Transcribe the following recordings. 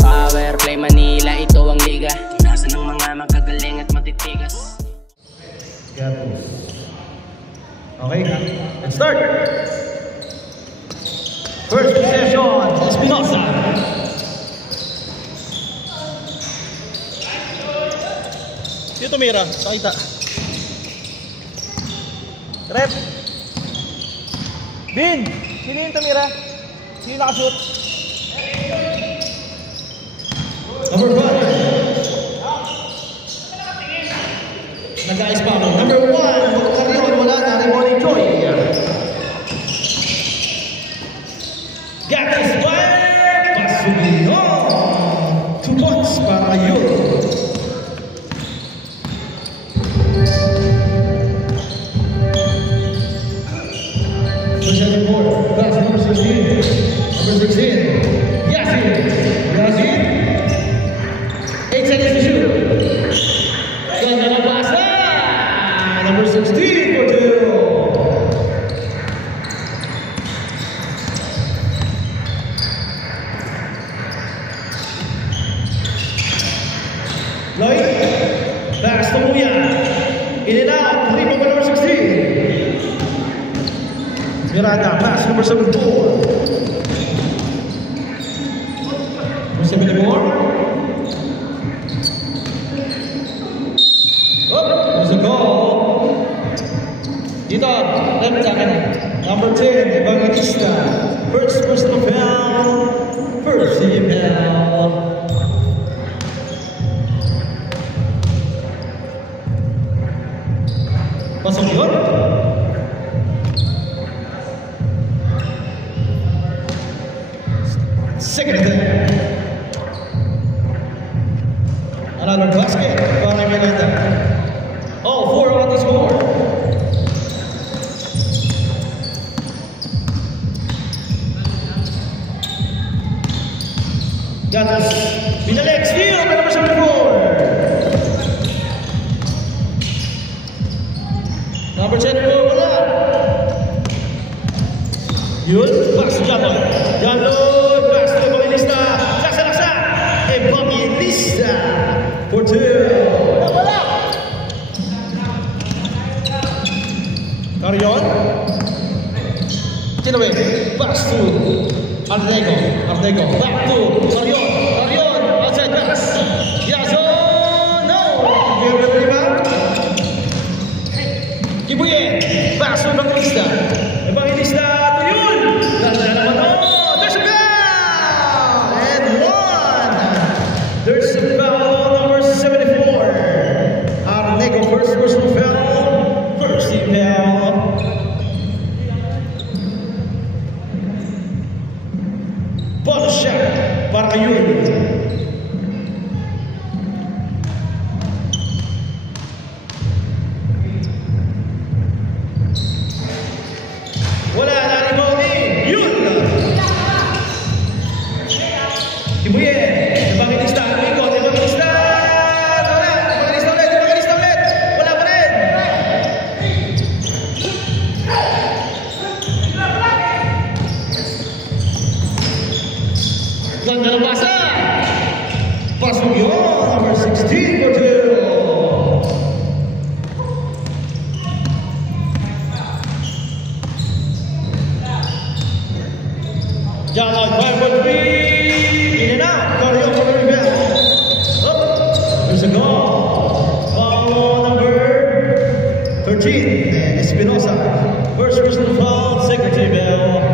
Power Play Manila, ito ang liga. Nasa ng mga magagaling at matitigas. Okay, let's start. First possession, Espinosa. Dito Mira, sakita. Rep. Bin, sino yung Tamira? Sino yung nakashoot? Number 5. Nag-ayos pa ako. Number 1, Carrion, wala na. Rimoni Joy. Gatas Fire, Pasumino. 2 points para yun. Number 4, pass number 16. Number 16, Yasin. Yasin. 8 seconds to shoot. Ganda na pasa. Number 16 for 2. Lloyd, pass to Muya. In and out, three by number 16. Miranda, pass number 74. Number 74. Oh, there's a goal. Dito, left sa akin. Number 10, Evangelista. First personal foul. First team foul. Pasok yun. Second attempt. Another basket para Miranda. All 4 on the score. Gatas. Binalik. Steal by number 74. Number 10 wala. Yun. Pass Jalo. Jalo. Pass to Evangelista. Laksa. Evangelista. For 2. Carrion. Chinaway. Pass to Arnego. Back to Carrion. Outside pass. Yazo. No. Kibuye. Pass to Evangelista. To yun. Ganda naman. Oh, there's a foul. And 1. There's a foul on number 74. Arnego first personal foul. First team foul. Ball shot para yun. Wala na rin Boni. Yun. Kibuye. Evangelista. Evangelista. Evangelista ulit. Wala pa rin. Ganda ng pasa. Pasok yun. Number 16 for 2. Jalan 5 for 3. In and out. Carrion for the rebound. There's a goal. Foul number 13. Espinosa. First personal foul. Second team foul.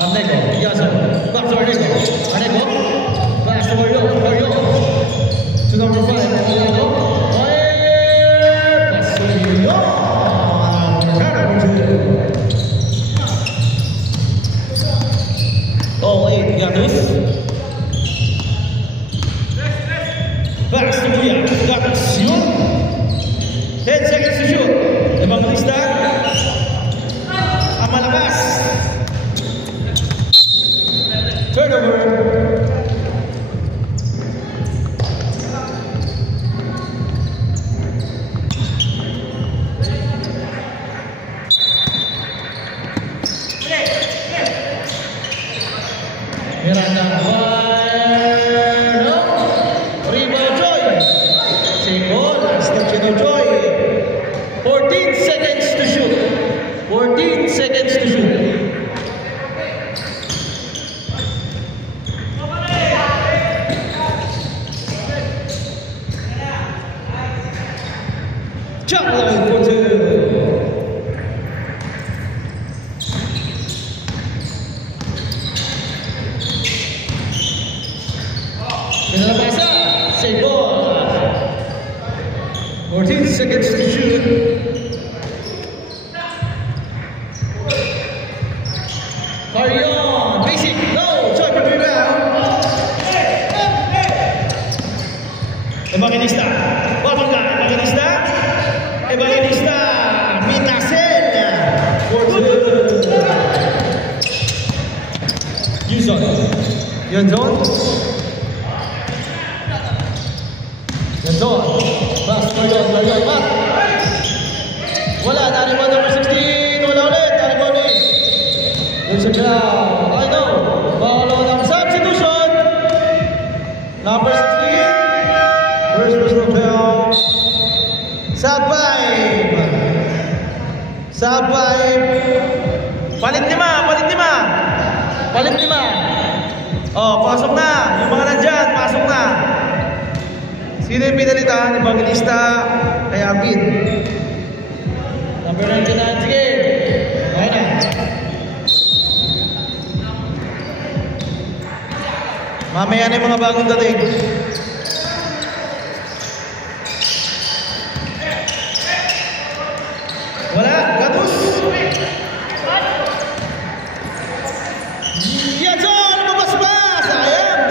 Arnego, Yazo, back to Arnego. Pass to Carrion. To number 5, Arnego. Pass to Carrion. All 8, Gatus. Pass to Muya. Gatus, yun. 10 seconds to shoot. Evangelista. Ang malakas. Dino Joy. 14 seconds to shoot. 14 seconds to shoot. Challenge for two. Pinalabasa. Save ball. 14 seconds to shoot. Carry on. Basic. No. Try for rebound. Evangelista. Babangga. Evangelista. Evangelista. Minasel. For two. Yuzon. Yuzon. Yuzon. Pass for Yuzon. Mat. Wala. Nariman number 16. Wala ulit. Nariman ulit. There's a ground. I know. Follow ng substitution. Number 16. First personal foul. Sub 5. Sub 5. Palit lima. Palit lima. Palit lima. Oh, pasok na. Yung mga nandyan, pasok na. Sino yung pinalitan? Evangelista. Kaya Pin. Number 99. Sige. Okay na. Mamaya na yung mga bagong dating. Wala, gatos. Yazon, lumabas ba? Sayang.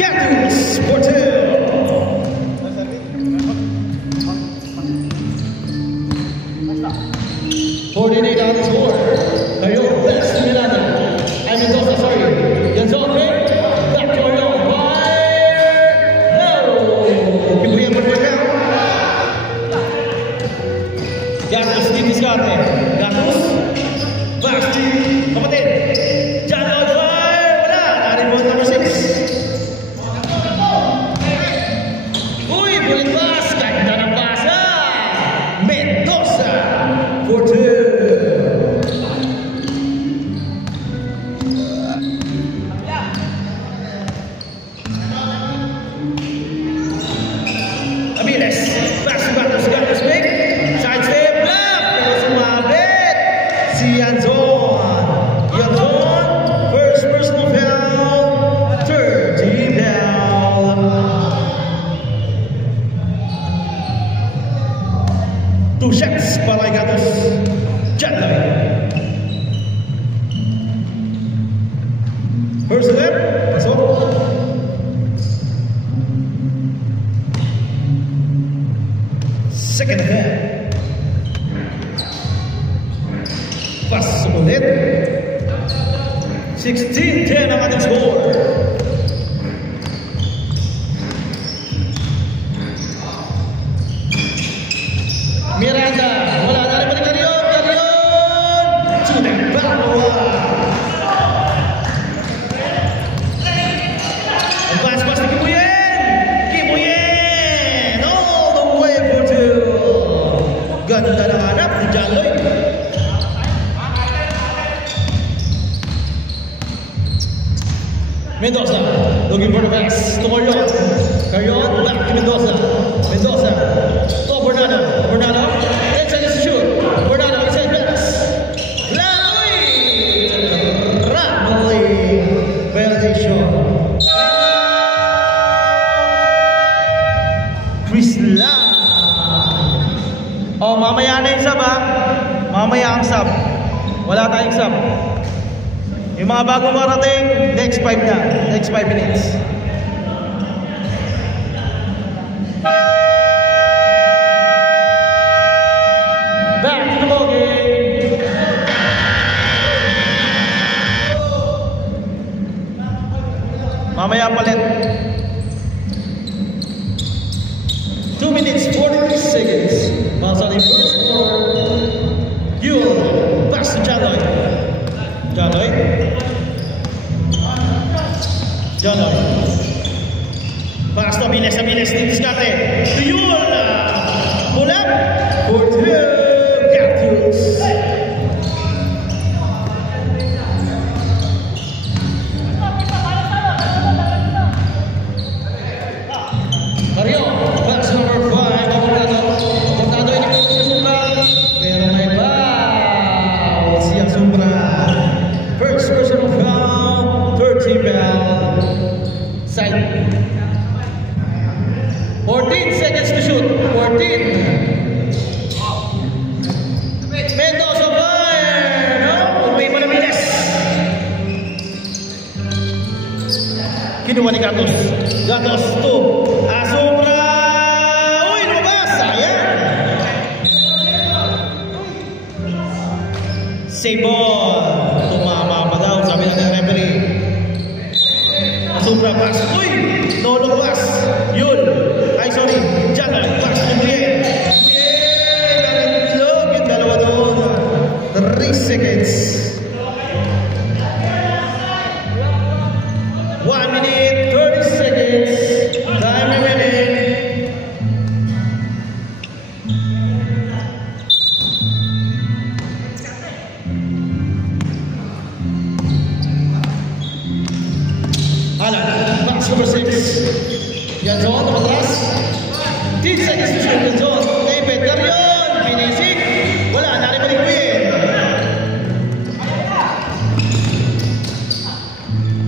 Gatos, Portel. 48 on the score. Ayun, best Miranda. I Mendoza, sorry. Yazon, back to our own. Fire! No! Kibuyan mo na. Gatos di diskarte. Gatos. Basti. Kapatid. John on fire. Wala. Naribot number 6. Uy, bulit pass. Ganda ng pasa. Mendoza. 4-2. Amiles, pass to Gatos, Gatos big, side step left, pero sumabit si Yanzon. Yanzon, first personal foul, third team foul. Two shots para Gatos. Jatay. First left, pasok. Second half. Pas ulit. 16-10 ang ating score. Miranda. Wala na rin pa rin Garion. Garion. Tunay Balawa. Ang pass ni Kibuyen. Kibuyen. All the way for two. Ganda ng hanap ni Jaloy. Mendoza looking for the pass to Carrion. Carrion back to Mendoza. Mendoza to Bernardo. Bernardo inside the shoot. Bernardo inside pass. Ramley validation. Chris Lam. Oh, mamaya na yung sub ha. Mamaya ang sub. Wala tayong sub. Yung mga bagong marating, next 5 na. Next 5 minutes. Back to the ball game. Mamaya palit. 2 minutes, 40 seconds. Masa di first quarter. Yul, pass to Jaloy. Jaloy. Jono. Pass to Biles, didiskarte. Tuyul! Pull up for two. Cactus. Mario, pass number 5. Abordado ini po si Sombra. Pero may foul si Sombra. First personal foul. 30 foul. Side. 14 seconds to shoot. 14. Mendoza fire. No, umay pa na Biles. Kinuha ni Gatos. Gatos 2. Sombra. Uy, lumabas. Sayang. Save ball. Tumama pa daw, sabi ng referee. Sombra pass. Uy, no lumabas. Yun. Ay, sorry. Diyan na. Pass to Brienne. Brienne. Log. Yung dalawa doon. 3 seconds. 1 minute, 30 seconds. Time remaining. Alan, box number 6. Yanzon, matras. 10 seconds to shoot. Yanzon, David, Garion, Kinesik. Wala, naribalik mo yun.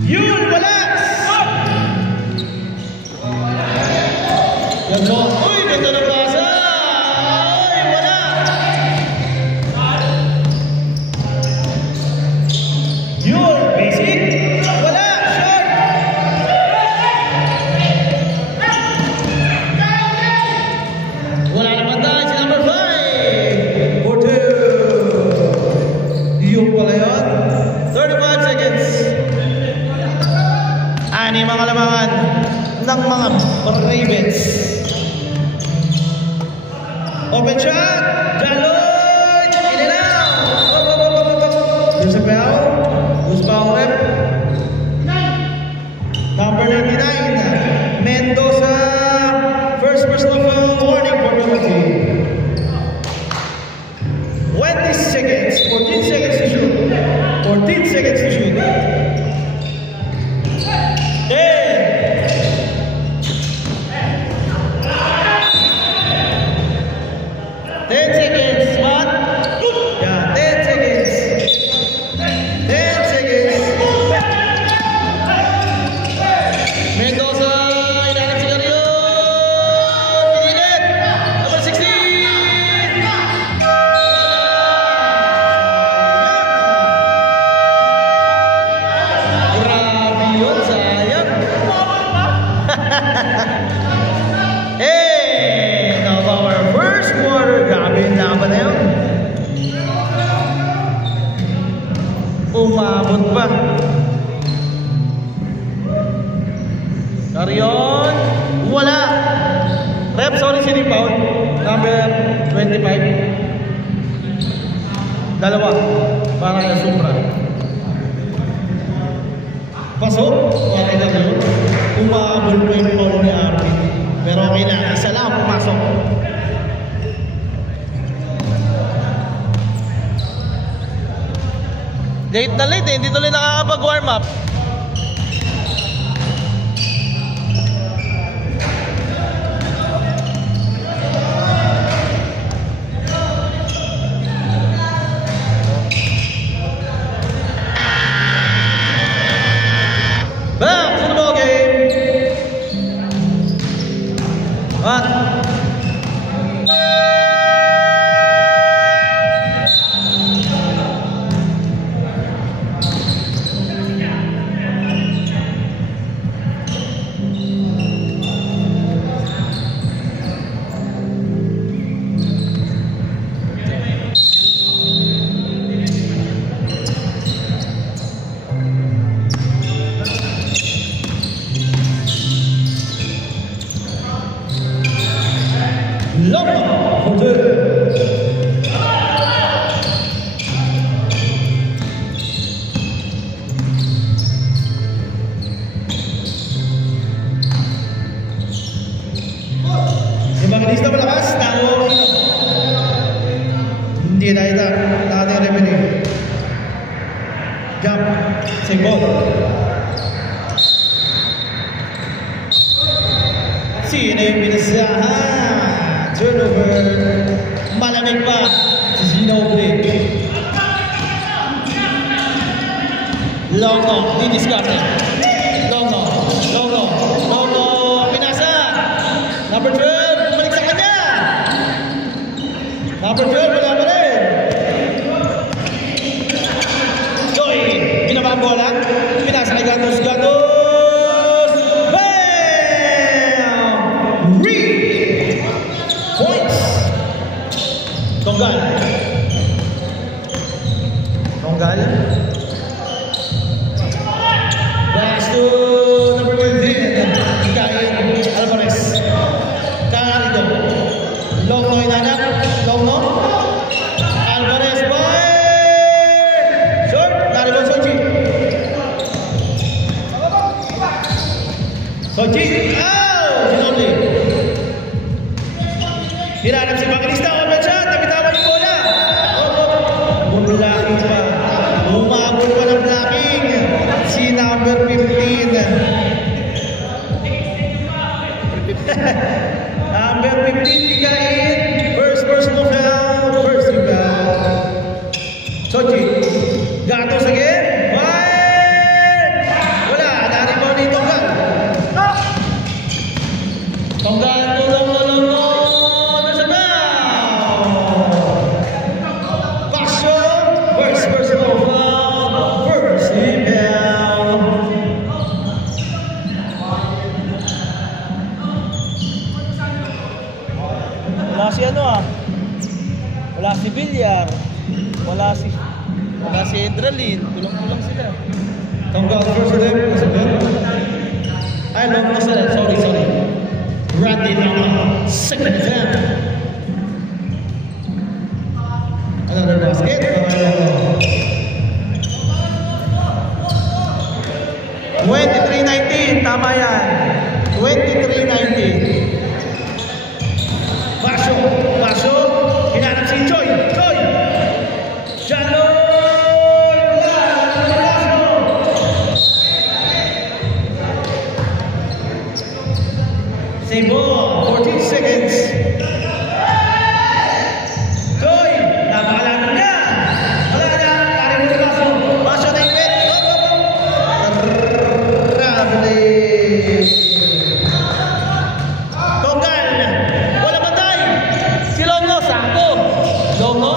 Yun, wala. Yanzon, uy, ganda na pasa. Uy, wala. Yun, basic. Wala, short. Wala naman tayo si number 5. 4-2. Yung pala yun. 35 seconds. Ani mga lamangan ng mga Ravens. Open shot. Jaloy. In and out. There's a foul. Who's foul rep? Number 99. Mendoza. First personal foul. Warning for penalty. 20 seconds. 14 seconds to shoot. 14 seconds to shoot. 10 seconds, Matt. Yeah, 10 seconds. 10 seconds. Mendoza, inaanap si Garion. Pinilit. Number 16. Grabe yun, sayang. Hey, now our first quarter. Grabe yung laban na yun. Umabot pa. Garion. Wala. Rep, sorry, sino yung foul? Number 25. Dalawa. Para kay Sombra. Pasok. Para na yun. Umabot pa yung foul ni Arvin. Pero okay na. Isa lang pumasok. Late na late eh. Hindi tuloy nakakapag-warm up. Back to the ball game. What? 16 na yung pinasahan. Turnover. Malamig pa si Ginobili. Longo, didiskarte. Longo, pinasa. Number 12, bumalik sa kanya. Number 12, wala pa rin. Joy, binaba ang bola. Pinasa kay Gatos. Bam! 3 points. Tonggal. Pass to number 11. Ikain Alvarez. Kangarito. Longo inanap. Longo. Alvarez fire. Short. Naribon Sochi. Ginobili. Hinanap si Evangelista. Open shot. Napitawan yung bola. Blocking pa. Umabot pa ng blocking. Si number 15. Number 15, Ikain. First personal foul. First rebound. Sochi. Gatos again. Fire! Wala. Naribon ni Tonggal. Tonggal. Wala si Villar, wala si Endralin, tulong-tulong sila. Tonggal first for them. Ay, long sila. Sorry. Randy Longo, second attempt. Another basket. 23-19, tama yan. 23-19. Pasok. Hinanap si Choi. Same ball, 14 seconds. Choi, napakalaman niya. Wala na, kari mo sa baso. Baso na yung wet. Tonggal. Wala patay. Si Longo, sakto. Longo.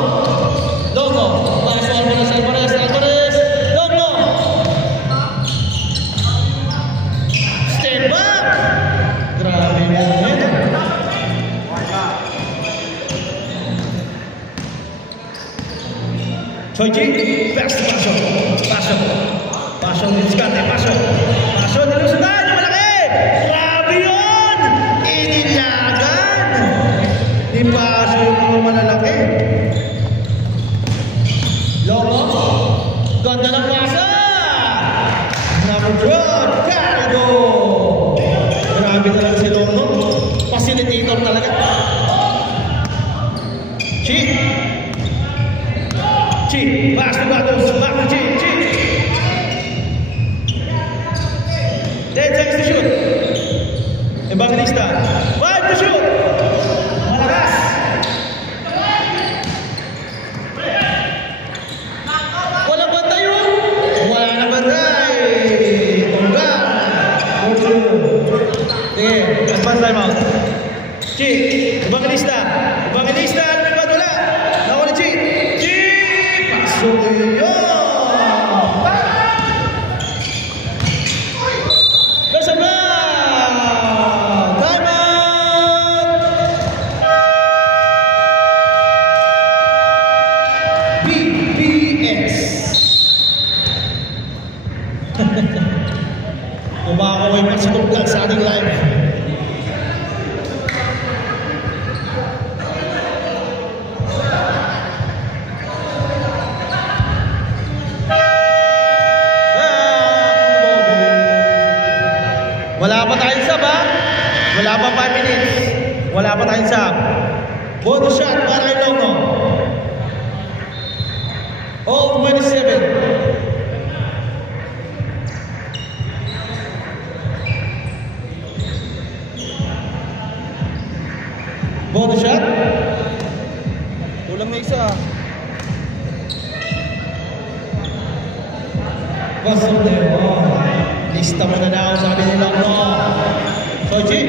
Baso Alvarez. Longo. Step back. Grabe yan. Choichi, best Pasok, diskarte, Pasok, nilusutan, yung malaki! Grabe yun! Inilagan! Di Pasok yung malalaki. Longo, ganda ng pasa! Number 12, Carido! Grabe talaga si Longo. Facilitator talaga. Chi, pass to Gatos, back to Chi. 10 seconds to shoot. Evangelista, 5 to shoot. Malakas. Walang bantay yun. Wala na bantay. Tonggal. Sige, advance timeout. Chi, Evangelista, ano ba wala? Nawala Chi. Pasok yun. Bersama timeout. BBS. Kumakaway pa si Tonggal sa ating live. Wala pa tayong sub, ha? Wala pa 5 minutes. Wala pa tayong sub. Bonus shot para kay Longo. All 27. Bonus shot. Kulang na isa. Pasok na yun. Lista mo na daw, sabi nila mo. Soji.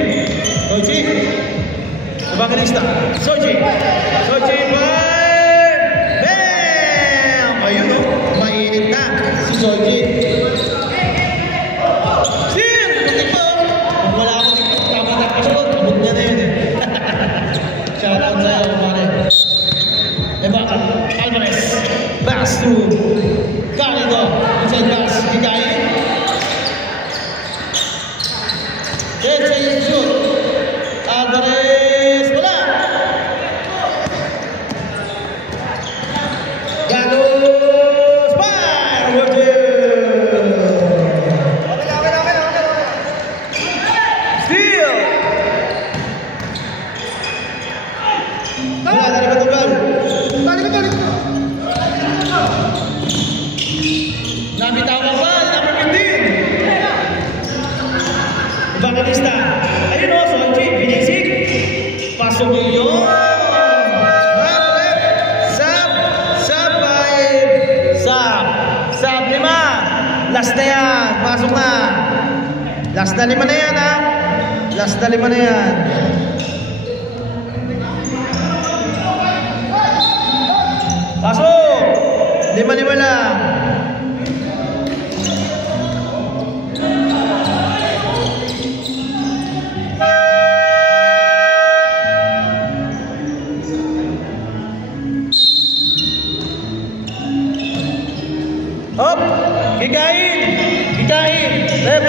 Ibang lista. Soji, five. Bam! Ayun o, mainit na si Soji. Sin! Kung wala ako dito, tama na kasunod. Abot niya na yun eh. Shoutout sa'yo, pare. Eba, Alvarez. Pass to Calido. Inside pass, Hikayin. Shoot. Alvarez, wala. Gatos, fire, steal. Wala, dari Portugal. Nabitaw ang ball, number 15. Evangelista. Ayun o, Soji, pinisik. Pasok yun. Sub 5. Last na yan. Pasok na. Last na 5 na yan, ha. Last na 5 na yan. Pasok. 5 lang. Hop! Hikayin! Rep!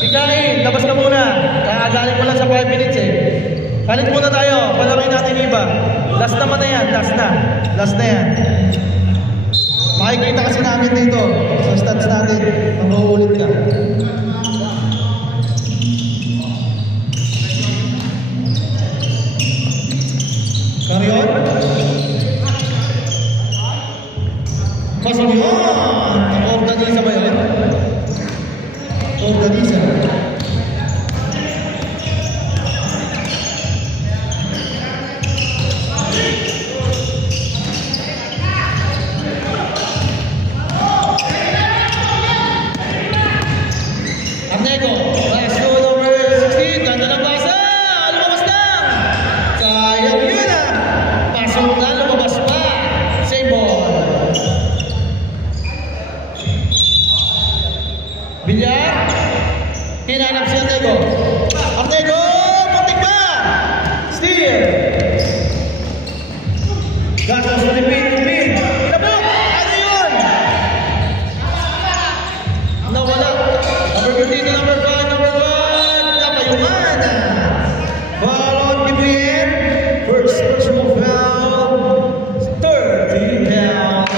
Hikayin! Labas ka muna! Kakagaling mo lang sa 5 minutes eh. Kalit muna tayo. Palarin natin iba. Last naman na yan. Last na yan. Makikita kasi namin dito sa stats natin. Mamuulit ka. Carry-on. Pasok yun! Organisa ba yun? Organisa. Arnego. Let's go number 16. Ganda ng basa. Lumabas na. Sayang yun ah. Pasok na. Lumabas pa. Same ball. Bilyar, hinanap si Arnego. Muntik pa! Steal! Gatos sa pin. Inabok! Ano yun? Nawala. Number 15 to number 5. Napayungan. Foul on Gibrien. First personal foul. 30 down.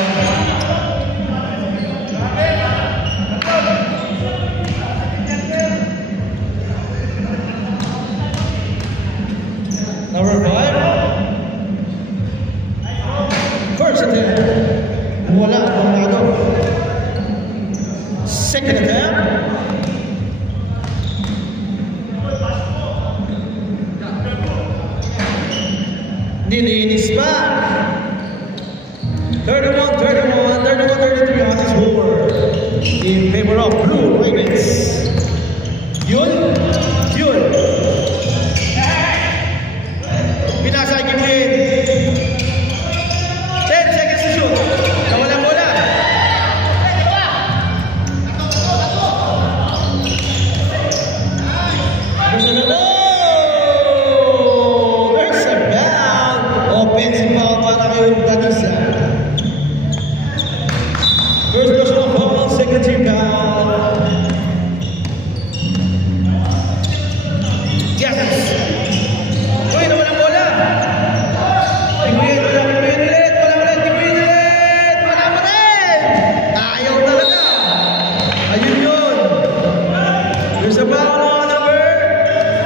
Number 5. First attempt. Wala. Second attempt. Nilinis pa. 31-33 on the score. In favor of Blue Ravens. Yun. Pinasa Gibrien. 10 seconds to shoot. Nawalang bola. There's a foul. Offensive foul para kay Organisa. First personal foul, second team foul. Yes. Uy, nawalang bola. Gibrien ulit. Wala pa rin. Ayaw talaga. Ayun yun. There's a foul on number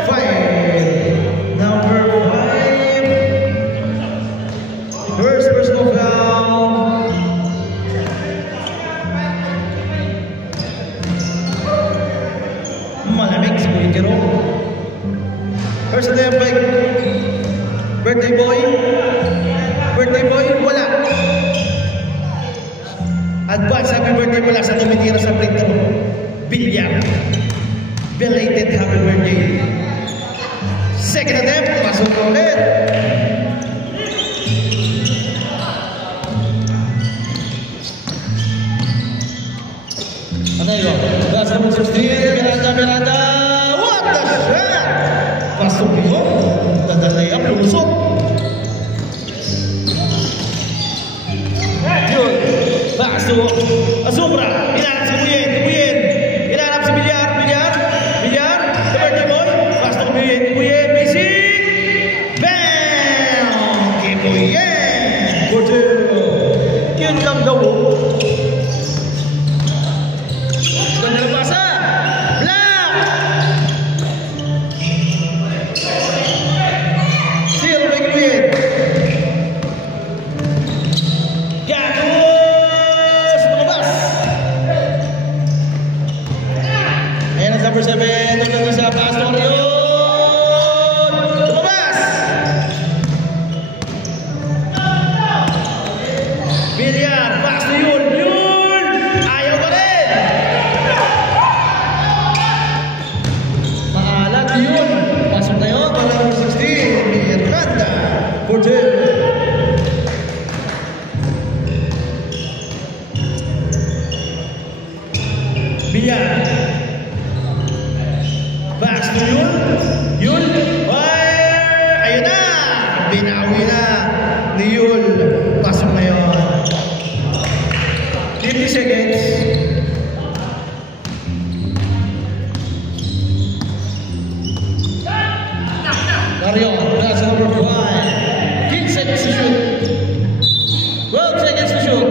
5. Number 5. First personal foul. Malamig si Buikero. First attempt by Birthday boy? Birthday boy? Wala. Advance happy birthday pala sa tumitira sa free throw. Bilyar. Belated happy birthday. Second attempt, pasok ko ulit. Ano yun? That's number 16, Miranda. What the shot? Pasok yun. Dadalay ang lumusot. Yun. Pasok. Asubra. Ilanap si Buyen. Ilanap si Bilyar. The birthday boy. Pasok Buyen. Basic. Bam! Kay Buyen. Bordeaux. Yun lang daw. Number 7, nandun sa Pastor yun! Lumabas! Bilyar, pass na yun! Ayaw pa rin! Maalat yun! Pasok na yun, ball number 16, Miranda, Bordeaux. Bilyar. Backs to Yul. Fire! Ayun na! Binawi na ni Yul. Pasok na yun. 50 seconds. Marion, that's number 5. 15 seconds to shoot. 12 seconds to shoot.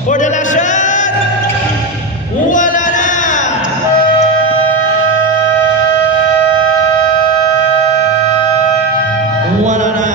For the last shot, wala na! Wala na!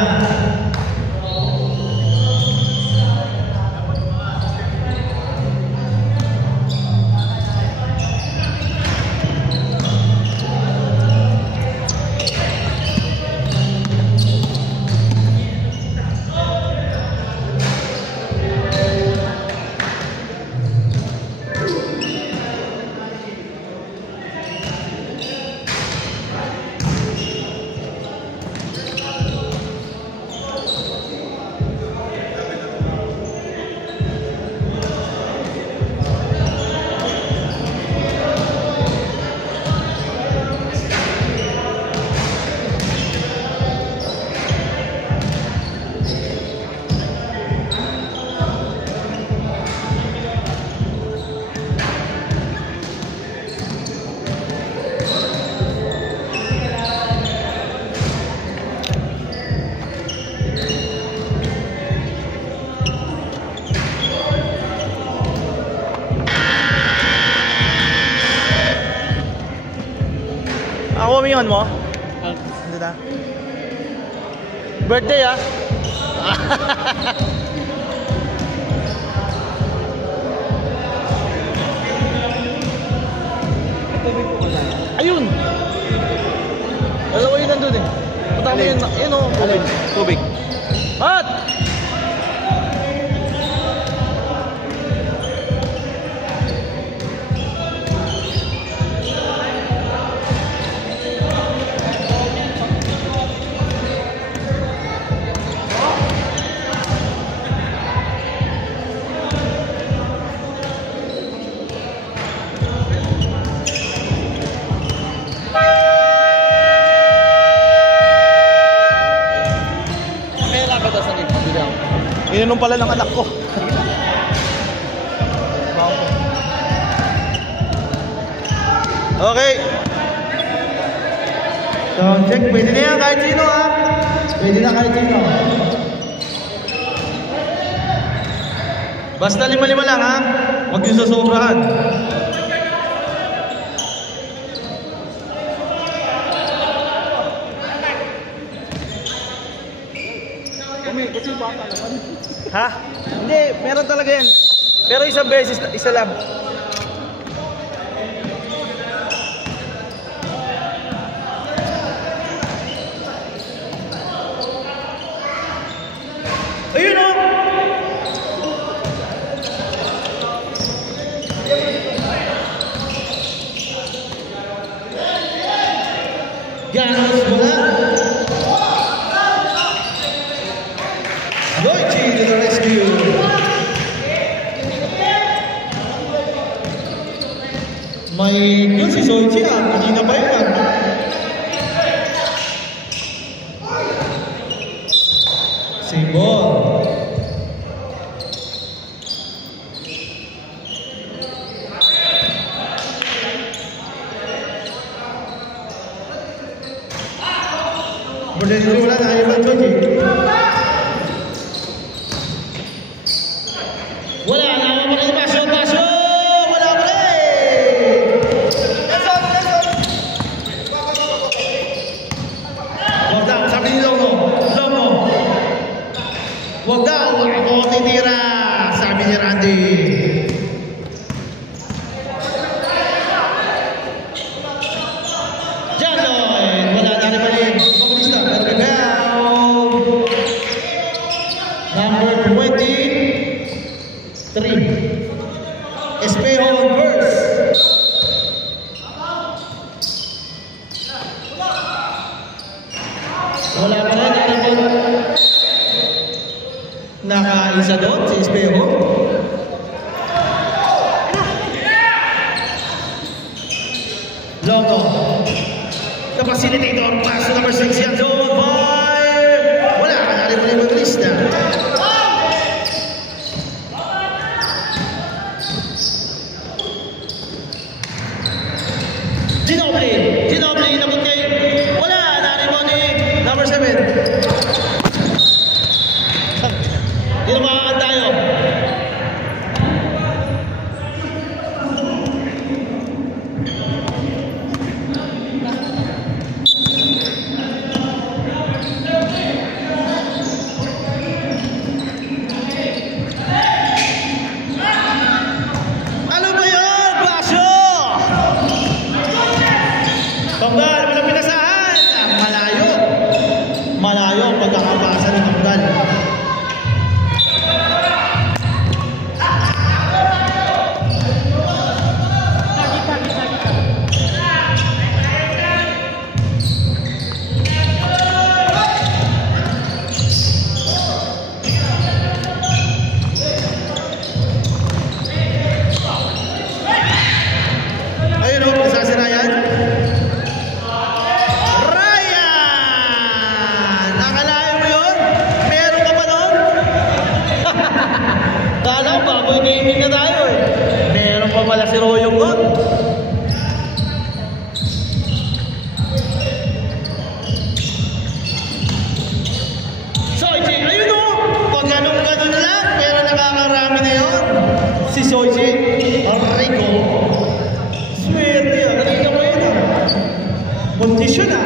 Ako umiyon mo? Hindi na. Birthday ah. Ayun. Dalawa yun nandun eh. Patama yun. Ayun o. Tubig. At! Ininom pala ng anak ko. Okay. Sound check. Pwede na yan kahit sino ha. Pwede na kahit sino. Basta 5-5 lang ha. Huwag yung sasobrahan. Ha? Hindi, meron talaga yan. Pero isang beses, isa lang. Ayun o! Ganos bola. Loichi to the rescue. May yun si Soichi hindi na pa yun save ball. Kemudian itu ulang ayat Soichi. Wala na pa rin pasok. Wala pa rin. Wag daw, sabi ni Lomo. Wag daw, ako titira, sabi ni Randy. Jaloy, wala na rin pa rin. Pabilista, pero bagaw. Number 23. Espejo verse. Wala pa rin. Nakaisa doon si Espejo. Logo. The facilitator. Pass to number 6. Yan zone 5. Wala. Kanari pa rin mag-lista. Ginobili, inabot kay wala, naribo ni number 7. Dinamaan tayo. Ano ba yun? Basyo! Tonggal, walang pinasahan. Malayo ang pagkakapasa ng Tonggal. Ayun o, isa si Ryan. Nakalayo mo yun? Meron ka pa nun? Kala ko, baboy gaming na tayo eh. Meron pa pala si Royong nun. Soichi, ayun o! Pag ganun-ganun lang, pero nakakarami na yun. Si Soichi, Rico. Swerte ah, kanina pa yun ah. Kondisyon ah.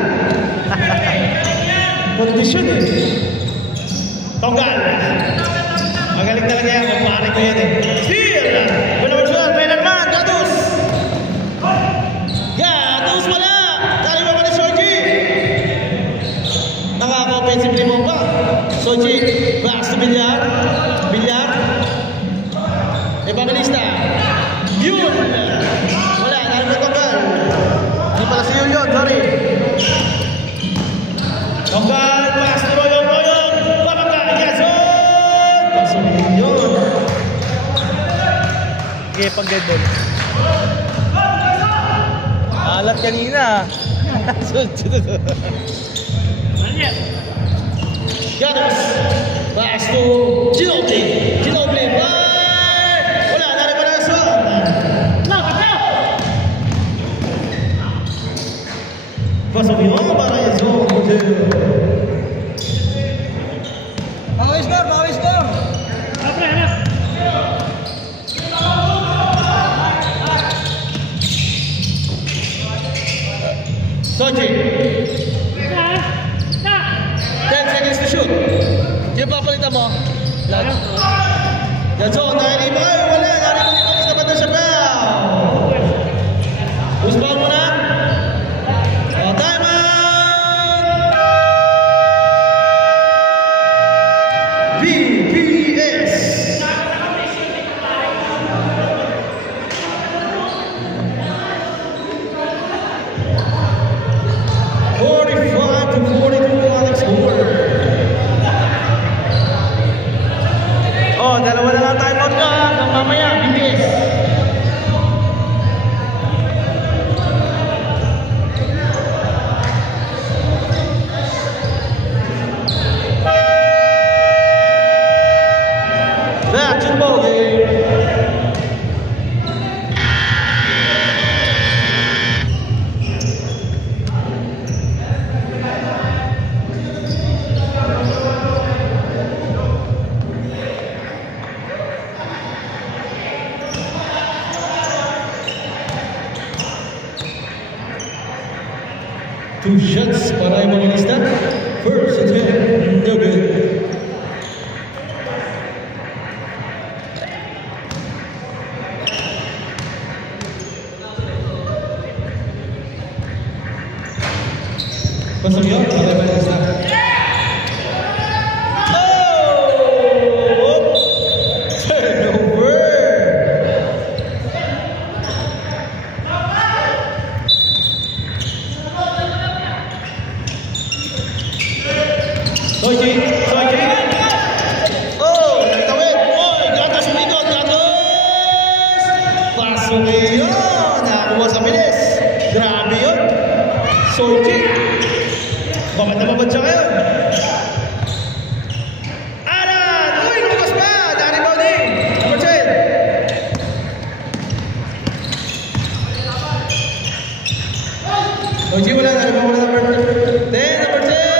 Kondisyon eh. Tonggal. Magaling talaga yan, magpare ko yan eh. Steal! Wala mo siya, Pennerman, Gatus! Gatus wala! Dali mo pa ni Soichi! Nakaka-offensively mo pa. Soichi, backs to Villar. Evangelista. Yun! Wala, dali mo Tonggal. Hindi pala si Yun, sorry. Tonggal, pass to Royong. Babangga, Yason! Pasunin yun. Okay, pag-dead ball. Alat kanina. Gatos. Pass to Ginobili. Wala, nari pa na sa. Okay ba kayo? Wala. Dari mo dito sa banda siya ba? Usbahan mo na. Time out! VPS! Dalawa na lang time out ka hanggang mamaya, BBS. Back to the ball game. Two shots para Evangelista. First attempt, no good. Pasok yun, para Evangelista. Oh! Turnover! Soji! Oh! Nagtawid! Oy! Gatas umigot! Gatas! Pasok yun! Nakakuha sa bilis! Grabe yun! Soji! Babad na babad siya ngayon! Alan! Uy! Lumabas pa! Dari Bowling! Number 10! Soji wala na! Wala number 10! Number 10!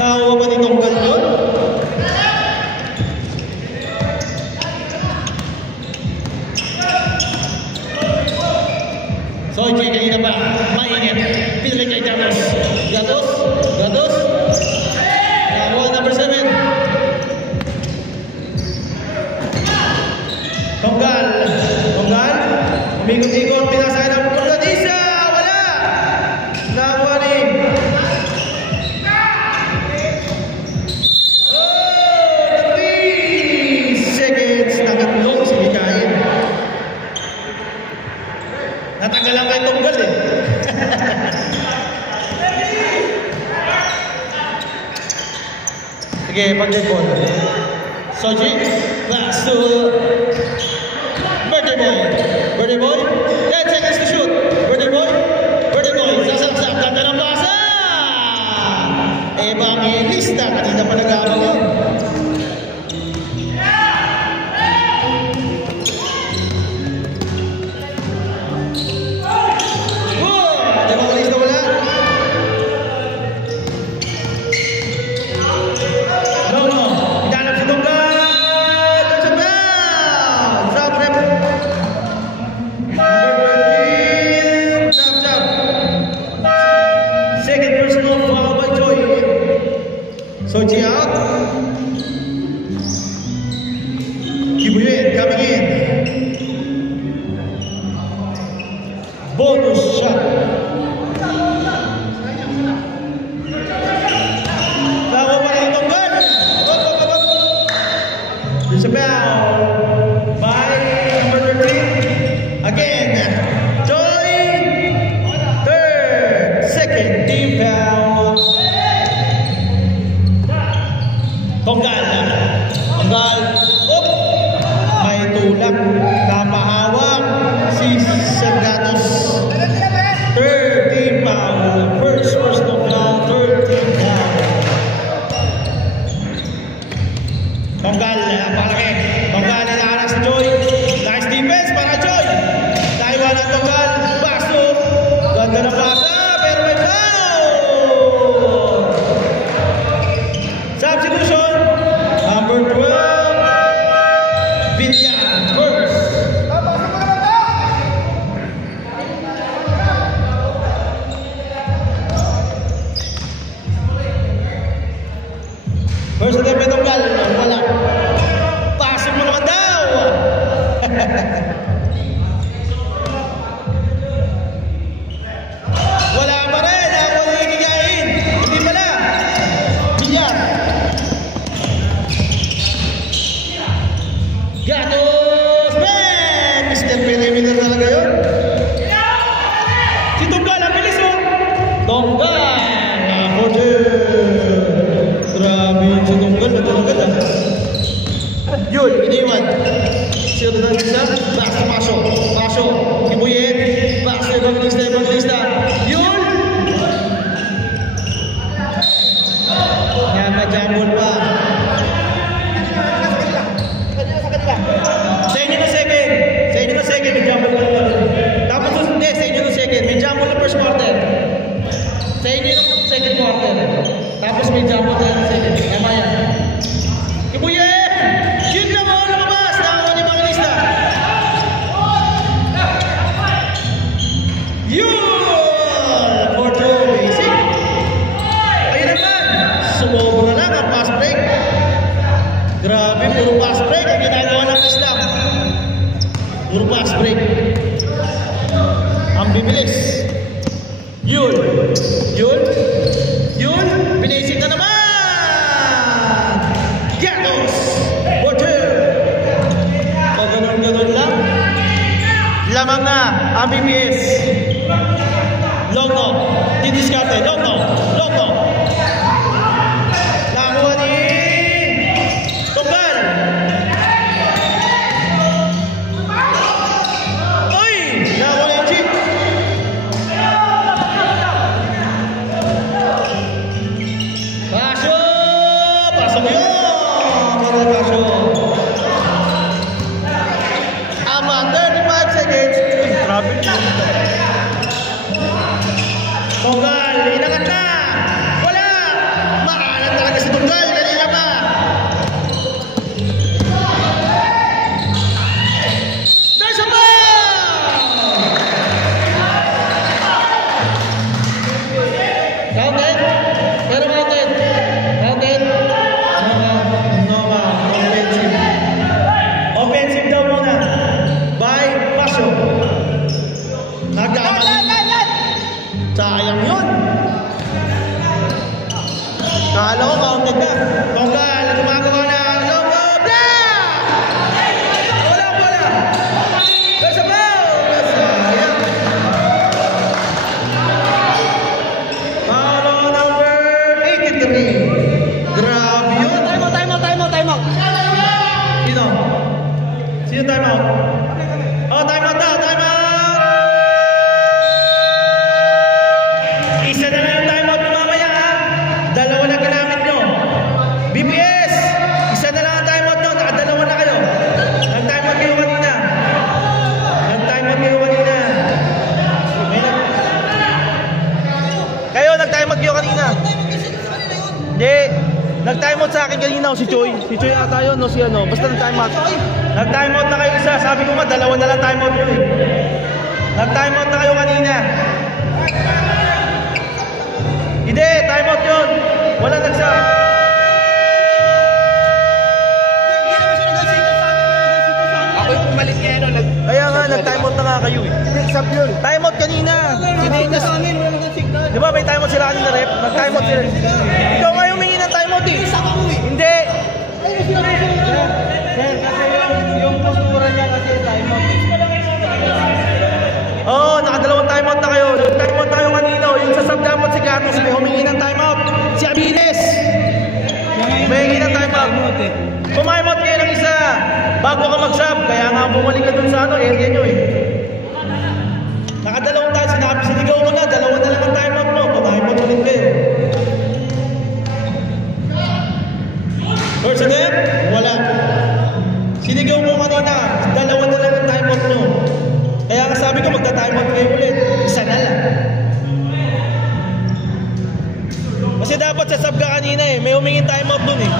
Nakakuha ba ni Tonggal yun? Soji kanina pa, mainit. Pinili kay Gatos. Gatos? Nakakuha number 7. Tonggal. Umikot-ikot, pinasaya ng pupunta. Isa! Wala! Nakakuha ni... 3 seconds na tatlong sinikain. Natagal lang kay Tonggal eh. Sige, pag-dead ball. Soji, pass to Birthday Boy. 10 seconds to shoot. Birthday Boy. Sasap-sap. Ganda ng basa. Evangelista. Kanina pa nag-aabang yun. Evangelista wala. No. Idanap si Tonggal. There's a foul. Stop rep. Stop. Second personal foul by Joy. Soji out. Kibuyen coming in. Bonus shot. Lago pa ng Tonggal. There's a foul by number 13. Again, Joy. Second team foul. Tonggal. May tulak. Napahawak si Sergatos. Third team foul. First personal foul. Third team foul. Tonggal. Palaki. Tonggal na si Joy. Nice defense para Joy. Taiwan ang Tonggal. Baso. Ganda ng basa. Pero may foul. First attempt itong gal. Wala. Pasok mo naman daw. Wala pa rin. Ako na nagigain. Hindi pala. Bilyar. Gatos. Man! Mr. Perimeter talaga yun. Si Tunggal. Ang bilis mo. Tunggal. Ako din. Grabe yung si Tunggal. Natulungan na. Yun. Iniwan. Sino na isa? Back to Pasyo. Pasyo. Kibuyin. Back to Evangelista. Evangelista. Yun. Yan. Najamon pa. Sa inyo na second. Sa inyo na second. May jumble na lang. Tapos hindi. Sa inyo na second. May jumble na first quarter. Sa inyo yung second quarter. Tapos may jumble na lang second. Tama yan. Kibuyin! Yun na mo! Lumabas! Nakakuha ni Evangelista. Yun! For two. Basic. Ayun naman. Sumobra lang ang pass break. Grabe, puro pass break ang ginagawa ng Islam. Puro pass break. Ang bibilis. Yun. Yun. Yun. Binisik na naman. Gatos. Water. O ganun-ganun lang. Lamang na ang BBS. Long no. Didiskarte. Long no. Long no. Nakuha ni Tunggal. Uy! Nakuha ni Chip. Pasyo! Pasok yun! Mga pasyo. Ama, 35 seconds. Grabe. Tunggal, inangat na! Wala! Maalat talaga si Tunggal. Kanina pa. There's a ball! Counted? Pero counted. Counted. Nova. Offensive. Offensive daw muna. By Pasyo. Nagkamali. Sayang yun. Kala ko counted na. Tunggal. Gumagawa na. Logo. Black! Wala. There's a ball! Sayang. Foul on number 83. Grabe yun. Time out. Sino? Sino time out? Oh, time out daw. Time out! Isa na lang yung time out mo mamaya ha. Dalawa na ginamit nyo. BBS! Isa na lang ang time out nyo. Nakadalawa na kayo. Nag-time out kayo kanina. Kayo, nag-time out kayo kanina. Hindi. Nag-time out sa akin kanina si Choi. Si Choi ata yun, no? Si ano. Basta nag-time out. Nag-time out na kayo isa. Sabi ko nga, dalawa na lang time out yun eh. Nag-time out na kayo kanina. Hindi, time out yun. Wala nagsa. Ako yung pumalit niya, no? Kaya nga, nag-time out na nga kayo eh. Time out kanina. Di ba may time out sila kanina, rep? Nag-time out sila. Ikaw nga humingi ng time out eh. Hindi. Sir, kasi yung postura niya kasi time out. Oo, nakadalawang time out na kayo. Time out na kayo kanina. Yung sa sub-time si Gatos, may humingi ng time out. Si Abines. May humingi ng time out. Time out kayo ng isa. Bago ka mag-sub. Kaya nga bumalik ka dun sa ano, area nyo eh. Nakadalawang tayo. Sinigaw ko na. Dalawa na lang ang time out mo. Pa-time out ulit kayo. First attempt, wala. Sinigaw mo kanina. Dalawa na lang ang time out mo. Kaya nga sabi ko magta-time out kayo ulit. Isa na lang. Kasi dapat sa sub ka kanina eh. May humingin time out dun eh.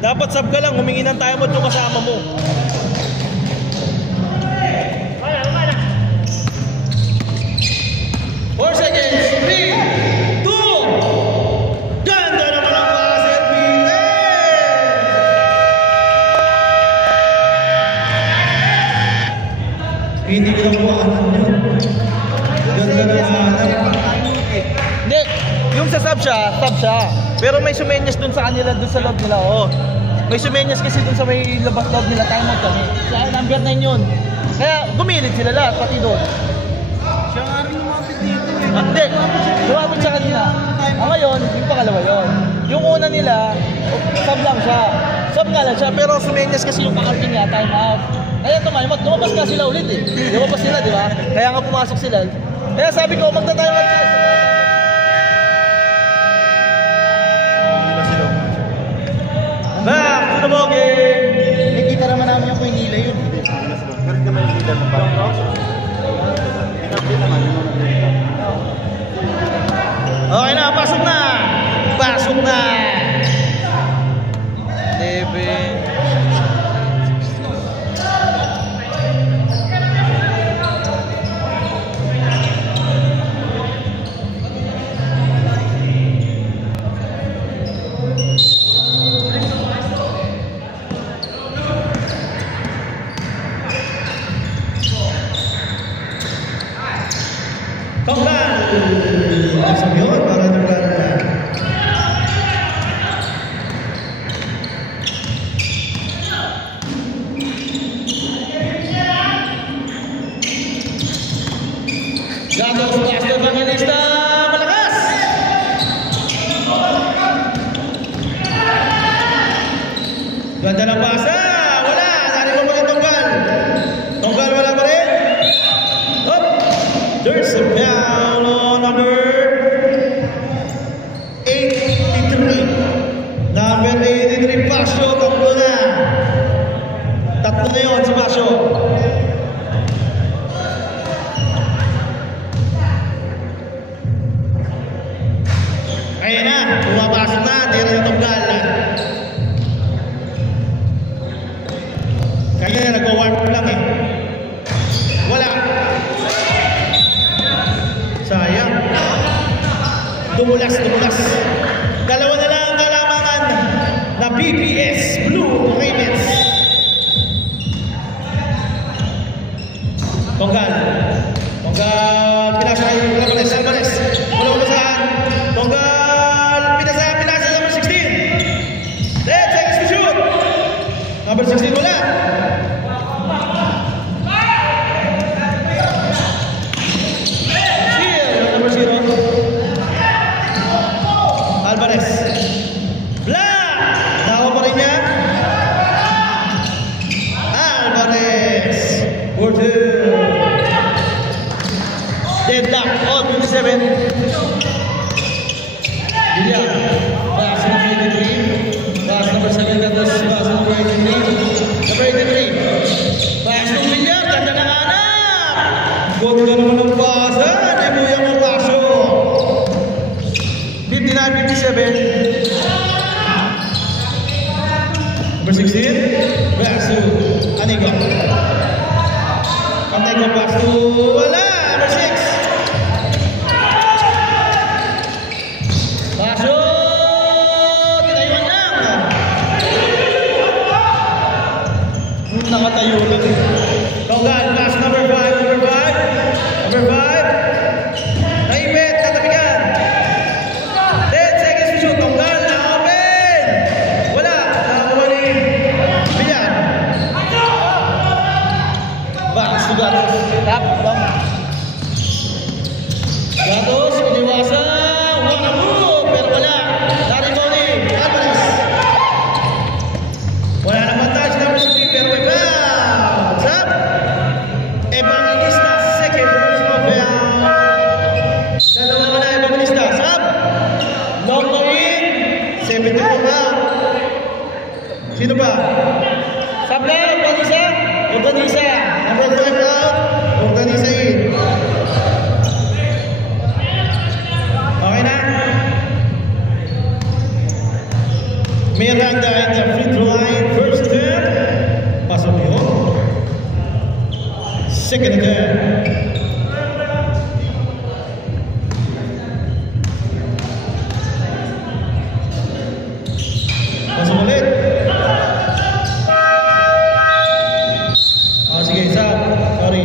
Dapat sub ka lang. Humingin ng time out yung kasama mo. 4 seconds. 3, 2. Ganda naman ang pass, NBA. Hindi ko lang buwanan yun. Ganda na hanap. Hindi, yung sa sub siya. Pero may sumenyas dun sa kanila, dun sa loob nila, oo. May sumenyas kasi dun sa may labas loob nila, time out kami. Kaya number 9 yun. Kaya gumilit sila lahat, pati doon. Siya nga rin lumapit dito eh. Hindi, lumapit siya kanina. Ngayon, yung pangalawa yun. Yung una nila, sub lang siya. Sub nga lang siya, pero sumenyas kasi yung kakampi niya, time out. Kaya lumabas nga sila ulit eh. Lumabas sila, di ba? Kaya nga pumasok sila. Kaya sabi ko, magta-time out sila. Back to the ball game! Nakikita naman namin yung Maynila yun. Pero hindi naman yung leader ng parang. Okay na, pasok na! Pasok na! Debe. Tonggal! Pasok yun para tonggal na. Gatos Basta Evangelista, malakas! Ganda ng pasa! Wala! Nari mo pa rin tonggal! Tonggal wala pa rin? Up! There's a foul on number 83. Number 83, Pasio, tatlo na. Tatlo na yun si Pasio. Ayan na, pumapasok na, tira na tonggal. Kaya na, nag-warm up lang eh. Wala. Sayang. Dumulas. Dalawa na lang ang kalamangan na BPS Blue Ravens. Tonggal, pinasa yung Alvarez. Mula saan? Tonggal, pinasa number 16. 10 seconds to shoot. Number 16 wala. Number 0. Alvarez. Black! Tawa pa rin niya. Alvarez. 4-2. Deadlock. Oh, 27. William. Pass number 83. Pass number 7. Gatos. Pass number 83. Number 83. Pass ng William. Ganda ng anak. Ganda naman ng pasa. Ibuyang ang paso. 59-57. Number 16. Basu. Anigo. Anigo Basu. Wala. Number 6. Basu. Tinayuan lang. Nakatayo lang. Tonggal. Pass number 5. Number 5. Naibet. Katabigan. 10 seconds to shoot. Tonggal. Open. Wala. Nakakuha ni Villar. Bakas to Gatos. Tap, bang. Gatos. Iniwasan. Wala move. Pero wala. Dari mo ni Alvarez. Wala na vantage. Number 16. Pero may foul. Sab. Evangelista. Second personal foul. Dalawa ka na Evangelista. Sab. Long in. 72 foul. Sino ba? Sab lang, Organisa. Number 5 out. Organisa in. Okay na. Miranda in the free throw line. First turn. Pasok yun. Second turn. Pasok ulit. Sige, isa. Sorry.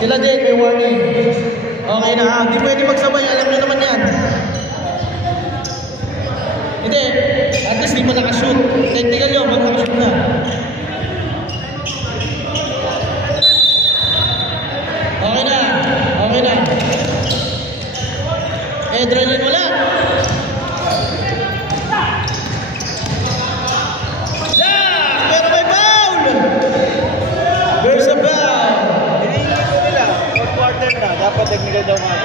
Sila din, may warning. Okay na, hindi pwede magsabay. Alam nyo naman yan. Hindi, at least di pa nakashoot. Technical yun, pag nakashoot na. Okay na, okay na. Adrenaline wala. Pero may foul! There's a foul! Hinihingi ko nila, fourth quarter na, dapat technical daw nga.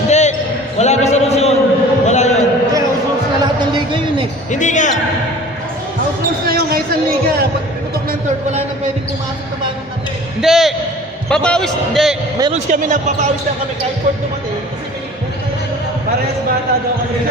Hindi, wala pa sa Luzon. Wala yun. Kasi house rules na lahat ng liga yun eh. Hindi nga. House rules na yun kahit sa liga. Pag putok ng third, wala na pwedeng pumasok na bagong natin. Hindi. Papawis. Hindi. May rules kami na papawis lang kami kahit court dumating. Kasi may parehas bata daw kami.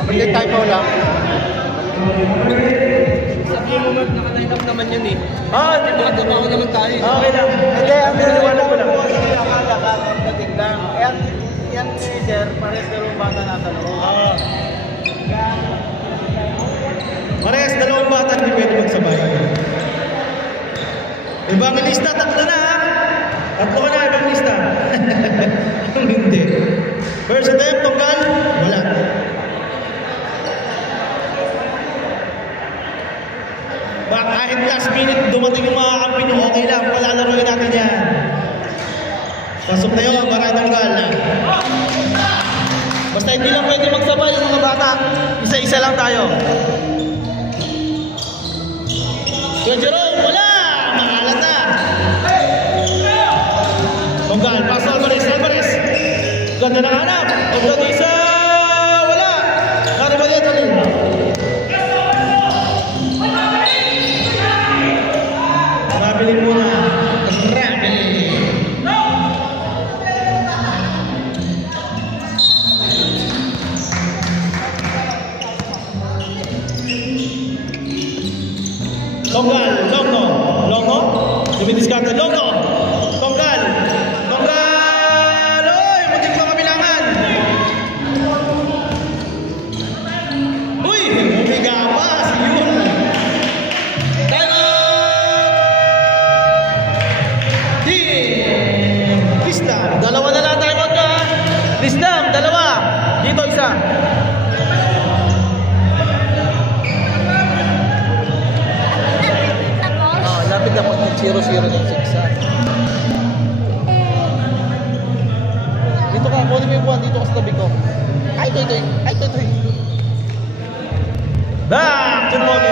Kapag tayo pa lang. Sabihin mo naka-line up naman yun eh. Di ba? Trabaho naman tayo. Okay lang. Hindi, ang pinaliwanag ko lang. Akala ka, dating lang. Yan si Sir, pares dalawang bata nasa loob. Parehas dalawang bata hindi pwede magsabay. Evangelista, tatlo na ha? Tatlo ka na, Evangelista. Hindi. First attempt, tunggal? Wala. Kahit last minute dumating yung mga kampi nyo, okay lang, palalaroin natin yan. Pasok na yun, para tunggal na. Basta hindi lang pwede magsabay yung mga bata. Isa-isa lang tayo. Kuya Jerome, wala! Makalat na! Tunggal, paso Alvarez, Alvarez! Ganda ng hanap! Pagdating isa! Wala! Naribalit ulit! Traveling muna. Traveling. Tonggal, Longno. Longno. Dumidiskarte, Longno. Tonggal. Tonggal. Oy, muntik pa kabilangan. Uy, umiga pa si Yul. Time out! Lisdam, dalawa na lang time out ka. Lisdam, dalawa. Dito isa. Lapit na po ng 0-0 ng 6. Dito ka, kunin mo yung buwan. Dito ka sa tabi ko. Ay, ito. Back to the ball.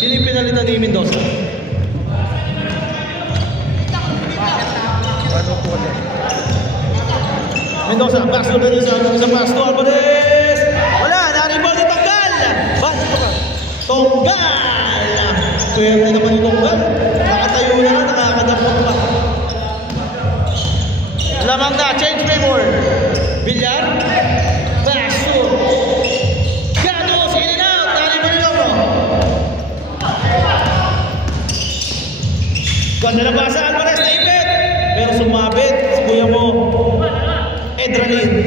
Sino yung pinalitan ni Mendoza? Mendoza, pass to Mendoza, sa pass to Alvarez. Wala, na-reball ni Tonggal. Dito ka. Tonggal. Swerte naman yung Tonggal. Nakatayo na lang, nakakadapot pa. Lamang na, change favor. Villar. Pass to Gatos, in and out. Na-reball yung Logro. Ganda na basa, Alvarez na ipit. Pero sumabit, si kuya mo. Adrenaline.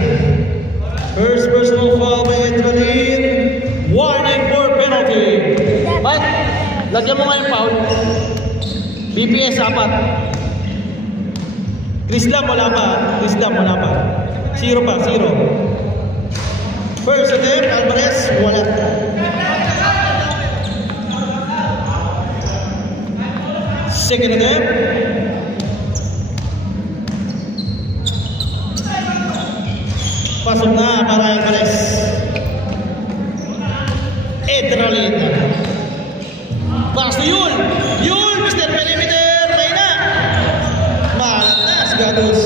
First personal foul by Adrenaline. Warning for penalty. But, lagyan mo nga yung foul. BPS 4. Krislam wala pa. 0 pa, 0. First attempt, Alvarez, wala. Second attempt. Pasok na para Alvarez. Adrenaline. Pass to Yul. Yul, Mr. Perimeter. May na. Mahalat na si Gatos.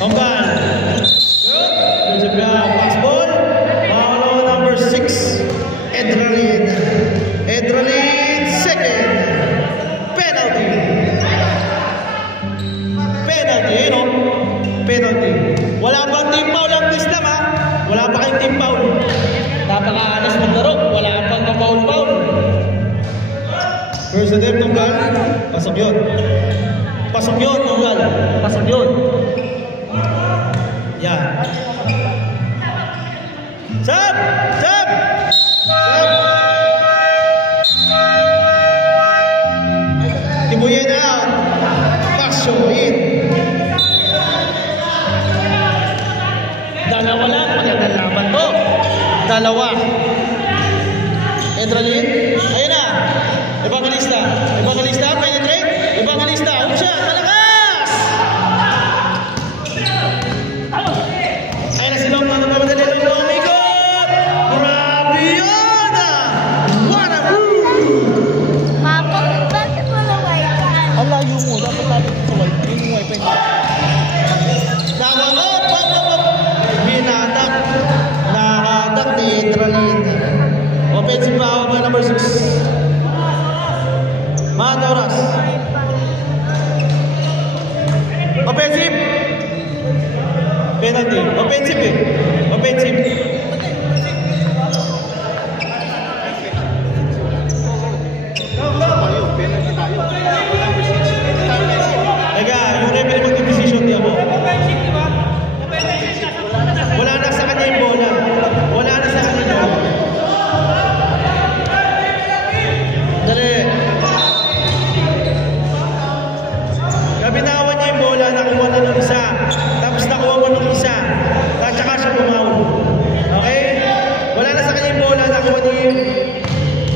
Tonggal. Good. There's a pass ball. Foul number 6. Edralin. Edralin, second. Penalty. Penalty, you know? Penalty. Wala bang team foul ang Islam, ha? Wala pa kayong team foul. Napaka-alas maglaro. Wala pang paul-paul. First attempt, Tonggal. Pasok yun. Pasok yun, Tonggal. Pasok yun. Yan. Sab! Sab! Sab! Tibuyen out. Pasyo in. Dalawa lang. Magandang laban to. Dalawa. Edralin. Ayun na. Evangelista. Evangelista. Penetrate. Evangelista. Umsya. Malakas! Ayun na silong na nagmamadali lang na umikot. Grabe yun! What a move! Papa, bakit wala wifi? Ang layo mo. Dapat lapit sa wifi. Yung wifi niya. Tama mo. Binatak. Nakatak ni Edralin. Offensive foul by number 6. Manoras. Offensive. Penalty. Offensive eh. Offensive. Teka, yung referee mag-decision di ako. Wala na sa kanya yung bola. Wala na sa kanya yung bola. Dali. Nabinawan niya yung bola, nakuha na ng isa. Tapos nakuha mo ng isa. At saka siya bumawal. Okay? Wala na sa kanya yung bola, nakuha niya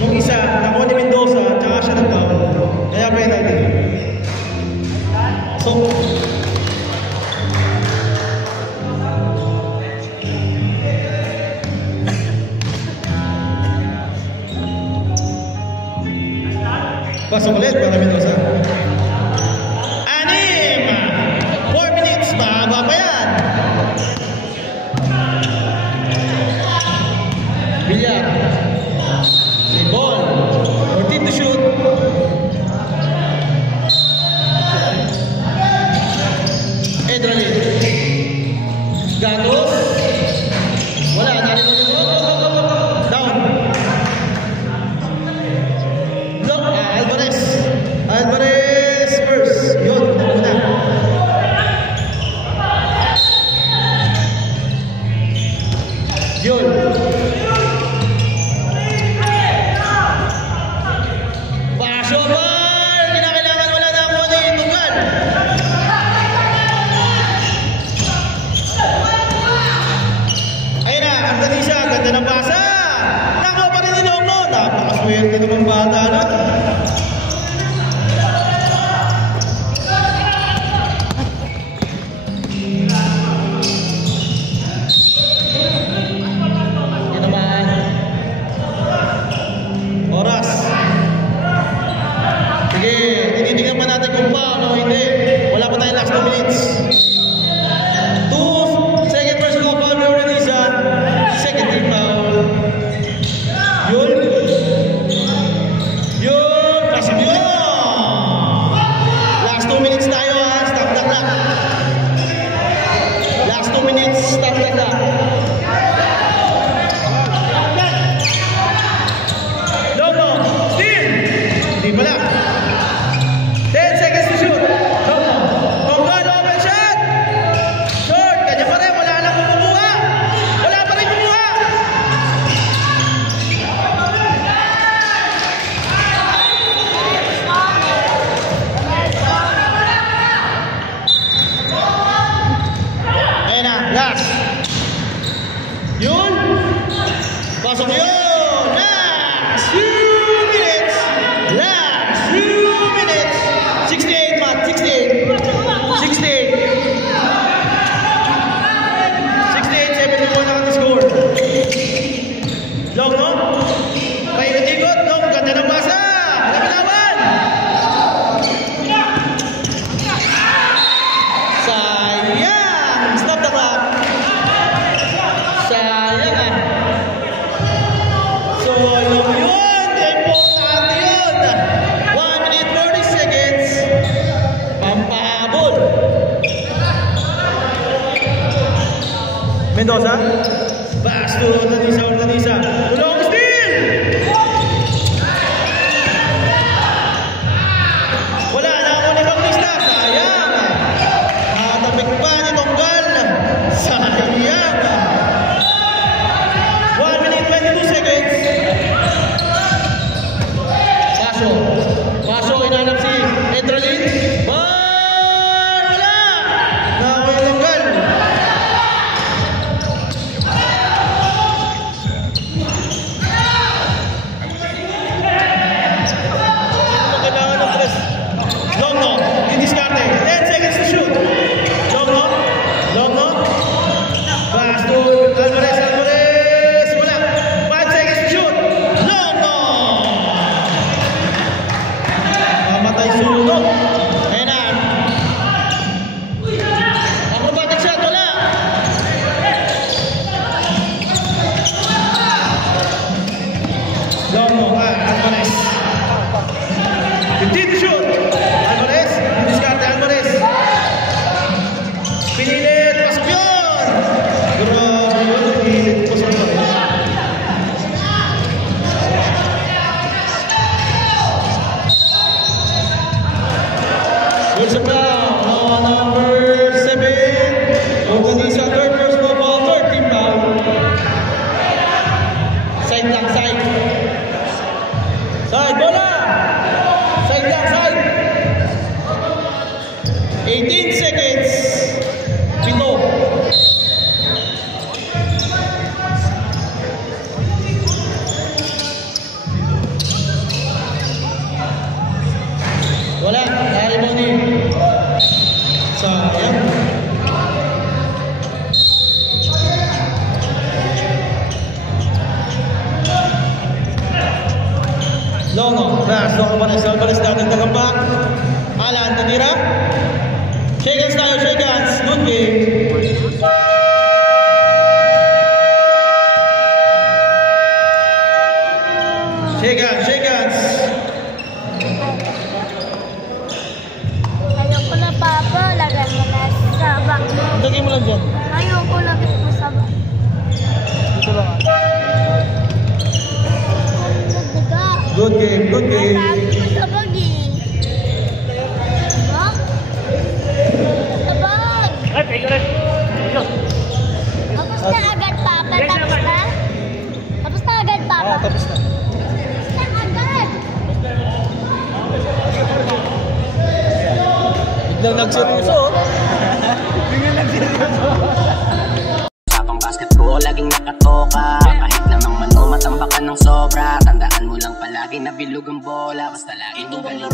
yung isa. Nakuha ni Mendoza, at saka siya nagkawal. Kaya penalty. So, pasok ulit para Mendoza. 4 minutes, mahaba pa yan. Villar. Ball. 14 to shoot. Edralin. Gatos. Wala, narin mo dito. Down. Block, Alvarez. Alvarez first. Yun, una. Yun. Pasyo ball! Kinakailangan wala na ako ni Tonggal. Ayun na, ang dali siya. Ganda ng basa. Nakaw pa rin nilong no. Napakaswerte naman bata na. Yun naman. Oras. Sige, tinitingnan pa natin kung paano o hindi. Wala pa tayong last 2 minutes. 2 second personal foul by Oreniza. Second team foul. Yun. Yun. Mendoza. Pass to Organiza. Long steal! Wala na ako ni Bautista. Sayang. Nakatapik pa ni Tonggal. Sayang. 1 minute 22 seconds. Paso, inanap si Edralin. Wala! Nakakuha yung Tonggal. Kailangan ng press. Longno, didiskarte. 10 seconds to shoot. Longno. Pass to Alvarez. Wala. 5 seconds to shoot. Longno. Mamatay sulog. Ayan na. Acrobatic shot. Wala. Longno. Alvarez. 15 to shoot. Alvarez. Didiskarte Alvarez. Pinilit. Pasok yun. Grabe yun. Pinilit. Pasok yun. Good sa foul. Number 7. Organiza third personal foul. Third team foul. Side lang, side. Side, bola! Side lang, side. 18 seconds. Pito. Wala. Dahil mo ni. Sayang. Longo. Pass. Alvarez dating tagambak. Alan, Tanira. Shake hands tayo, shake hands. Good game. Shake hands. Ayoko na, Papa. Lagyan mo na sa bag mo. Lagay mo lang dyan. Ayoko, lagyan mo sa bag. Dito lang. Good game. Lagyan mo sa bag eh. Ha? Sa bag. Tapos na agad, Papa. Tapos na? Tapos na agad, Papa. Tapos na. Tapos na agad. Biglang nagseryoso. Usapang basketball, laging nakatoka. Kahit namang manumatambakan ng sobra. Tandaan mo lang palagi na bilog ang bola. Basta lagi mong galing